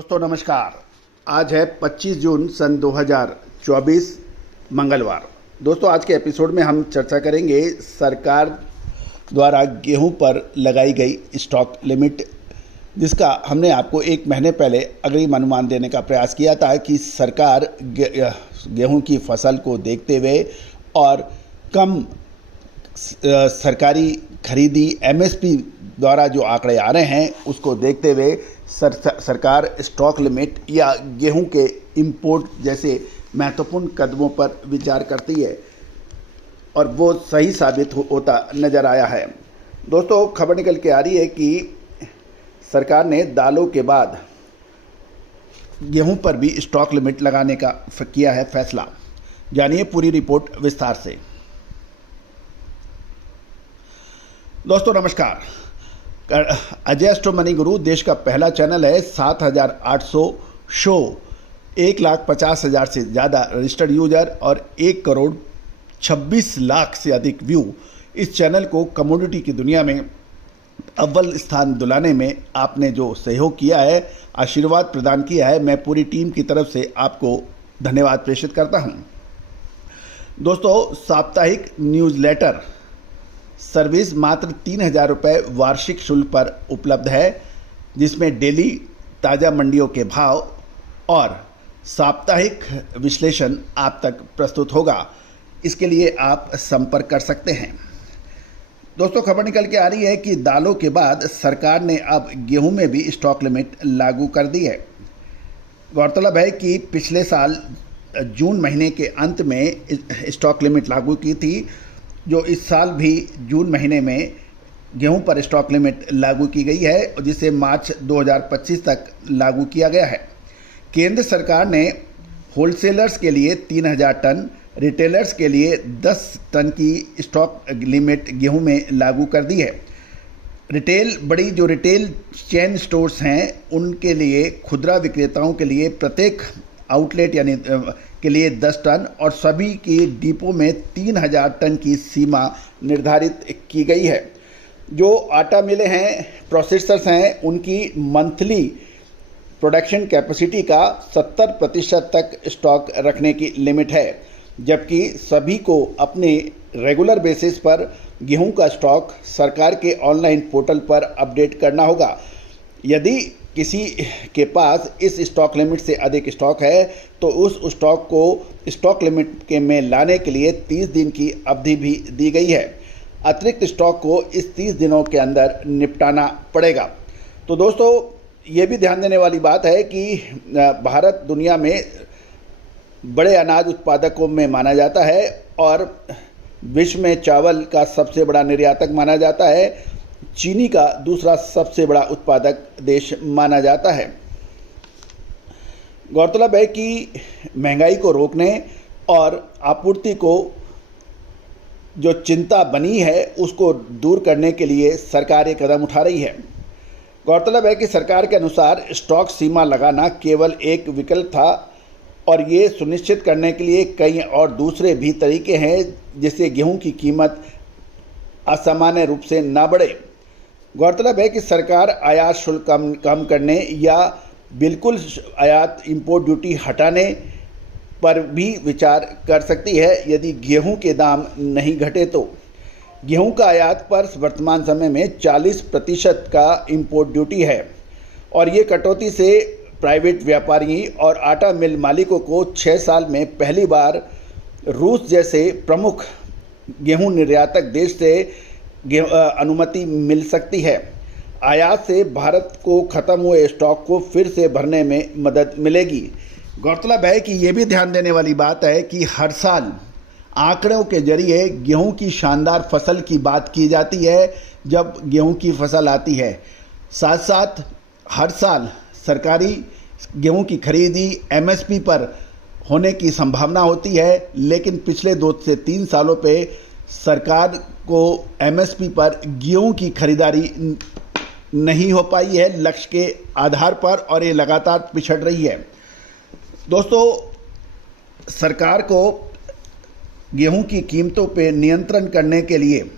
दोस्तों नमस्कार। आज है 25 जून सन 2024 मंगलवार। दोस्तों आज के एपिसोड में हम चर्चा करेंगे सरकार द्वारा गेहूं पर लगाई गई स्टॉक लिमिट, जिसका हमने आपको एक महीने पहले अग्रिम अनुमान देने का प्रयास किया था कि सरकार गेहूं की फसल को देखते हुए और कम सरकारी खरीदी एमएसपी द्वारा जो आंकड़े आ रहे हैं उसको देखते हुए सरकार स्टॉक लिमिट या गेहूं के इंपोर्ट जैसे महत्वपूर्ण कदमों पर विचार करती है और वो सही साबित होता नज़र आया है। दोस्तों खबर निकल के आ रही है कि सरकार ने दालों के बाद गेहूं पर भी स्टॉक लिमिट लगाने का किया है फैसला। जानिए पूरी रिपोर्ट विस्तार से। दोस्तों नमस्कार। अजय एस्ट्रो मनी गुरु देश का पहला चैनल है। 7,800 शो, 1,50,000 से ज़्यादा रजिस्टर्ड यूजर और 1,26,00,000 से अधिक व्यू। इस चैनल को कमोडिटी की दुनिया में अव्वल स्थान दिलाने में आपने जो सहयोग किया है, आशीर्वाद प्रदान किया है, मैं पूरी टीम की तरफ से आपको धन्यवाद प्रेषित करता हूं। दोस्तों साप्ताहिक न्यूज़लेटर सर्विस मात्र 3,000 रुपये वार्षिक शुल्क पर उपलब्ध है, जिसमें डेली ताज़ा मंडियों के भाव और साप्ताहिक विश्लेषण आप तक प्रस्तुत होगा। इसके लिए आप संपर्क कर सकते हैं। दोस्तों खबर निकल के आ रही है कि दालों के बाद सरकार ने अब गेहूं में भी स्टॉक लिमिट लागू कर दी है। गौरतलब है कि पिछले साल जून महीने के अंत में स्टॉक लिमिट लागू की थी, जो इस साल भी जून महीने में गेहूं पर स्टॉक लिमिट लागू की गई है, जिसे मार्च 2025 तक लागू किया गया है। केंद्र सरकार ने होलसेलर्स के लिए 3,000 टन, रिटेलर्स के लिए 10 टन की स्टॉक लिमिट गेहूं में लागू कर दी है। जो रिटेल चेन स्टोर्स हैं उनके लिए, खुदरा विक्रेताओं के लिए प्रत्येक आउटलेट यानी के लिए 10 टन और सभी की डिपो में 3,000 टन की सीमा निर्धारित की गई है। जो आटा मिलें हैं, प्रोसेसर्स हैं, उनकी मंथली प्रोडक्शन कैपेसिटी का 70% तक स्टॉक रखने की लिमिट है, जबकि सभी को अपने रेगुलर बेसिस पर गेहूं का स्टॉक सरकार के ऑनलाइन पोर्टल पर अपडेट करना होगा। यदि किसी के पास इस स्टॉक लिमिट से अधिक स्टॉक है तो उस स्टॉक को स्टॉक लिमिट के में लाने के लिए 30 दिन की अवधि भी दी गई है। अतिरिक्त स्टॉक को इस 30 दिनों के अंदर निपटाना पड़ेगा। तो दोस्तों ये भी ध्यान देने वाली बात है कि भारत दुनिया में बड़े अनाज उत्पादकों में माना जाता है और विश्व में चावल का सबसे बड़ा निर्यातक माना जाता है। चीनी का दूसरा सबसे बड़ा उत्पादक देश माना जाता है। गौरतलब है कि महंगाई को रोकने और आपूर्ति को जो चिंता बनी है उसको दूर करने के लिए सरकार ये कदम उठा रही है। गौरतलब है कि सरकार के अनुसार स्टॉक सीमा लगाना केवल एक विकल्प था और ये सुनिश्चित करने के लिए कई और दूसरे भी तरीके हैं जिससे गेहूं की कीमत असामान्य रूप से ना बढ़े। गौरतलब है कि सरकार आयात शुल्क कम करने या बिल्कुल आयात इंपोर्ट ड्यूटी हटाने पर भी विचार कर सकती है यदि गेहूं के दाम नहीं घटे तो। गेहूं का आयात पर वर्तमान समय में 40% का इंपोर्ट ड्यूटी है और ये कटौती से प्राइवेट व्यापारी और आटा मिल मालिकों को 6 साल में पहली बार रूस जैसे प्रमुख गेहूं निर्यातक देश से अनुमति मिल सकती है। आयात से भारत को खत्म हुए स्टॉक को फिर से भरने में मदद मिलेगी। गौरतलब है कि ये भी ध्यान देने वाली बात है कि हर साल आंकड़ों के जरिए गेहूं की शानदार फसल की बात की जाती है जब गेहूं की फसल आती है। साथ साथ हर साल सरकारी गेहूं की खरीदी एमएसपी पर होने की संभावना होती है, लेकिन पिछले 2 से 3 सालों पे सरकार को एमएसपी पर गेहूं की खरीदारी नहीं हो पाई है लक्ष्य के आधार पर और ये लगातार पिछड़ रही है। दोस्तों सरकार को गेहूं की कीमतों पे नियंत्रण करने के लिए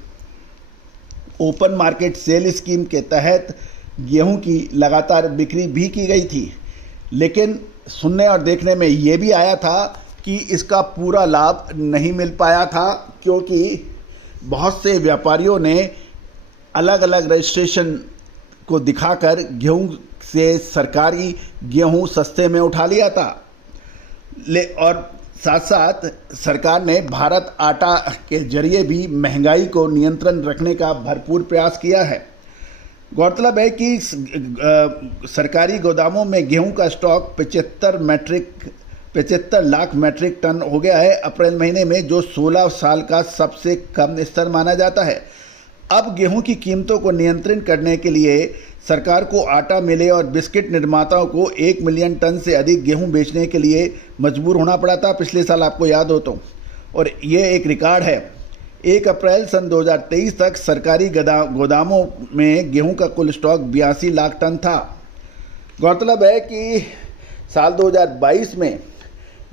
ओपन मार्केट सेल स्कीम के तहत गेहूं की लगातार बिक्री भी की गई थी, लेकिन सुनने और देखने में ये भी आया था कि इसका पूरा लाभ नहीं मिल पाया था, क्योंकि बहुत से व्यापारियों ने अलग अलग रजिस्ट्रेशन को दिखाकर गेहूं से सरकारी गेहूं सस्ते में उठा लिया था। और साथ साथ सरकार ने भारत आटा के जरिए भी महंगाई को नियंत्रण रखने का भरपूर प्रयास किया है। गौरतलब है कि सरकारी गोदामों में गेहूं का स्टॉक 75 लाख मैट्रिक टन हो गया है अप्रैल महीने में, जो 16 साल का सबसे कम स्तर माना जाता है। अब गेहूं की कीमतों को नियंत्रित करने के लिए सरकार को आटा मिले और बिस्किट निर्माताओं को 1 मिलियन टन से अधिक गेहूं बेचने के लिए मजबूर होना पड़ा था पिछले साल, आपको याद हो तो। और ये एक रिकॉर्ड है। 1 अप्रैल सन 2023 तक सरकारी गोदामों में गेहूं का कुल स्टॉक 82 लाख टन था। गौरतलब है कि साल 2022 में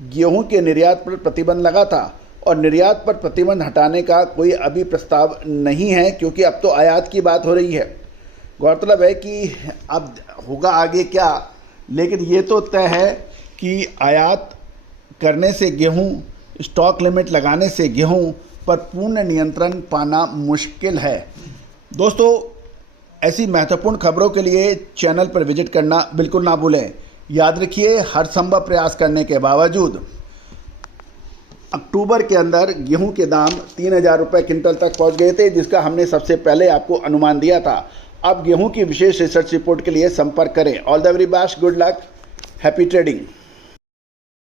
गेहूं के निर्यात पर प्रतिबंध लगा था और निर्यात पर प्रतिबंध हटाने का कोई अभी प्रस्ताव नहीं है, क्योंकि अब तो आयात की बात हो रही है। गौरतलब है कि अब होगा आगे क्या, लेकिन ये तो तय है कि आयात करने से गेहूं, स्टॉक लिमिट लगाने से गेहूं पर पूर्ण नियंत्रण पाना मुश्किल है। दोस्तों, ऐसी महत्वपूर्ण खबरों के लिए चैनल पर विजिट करना बिल्कुल ना भूलें। याद रखिए, हर संभव प्रयास करने के बावजूद अक्टूबर के अंदर गेहूं के दाम 3,000 रुपये क्विंटल तक पहुंच गए थे, जिसका हमने सबसे पहले आपको अनुमान दिया था। अब गेहूं की विशेष रिसर्च रिपोर्ट के लिए संपर्क करें। All the very best, good luck, happy trading.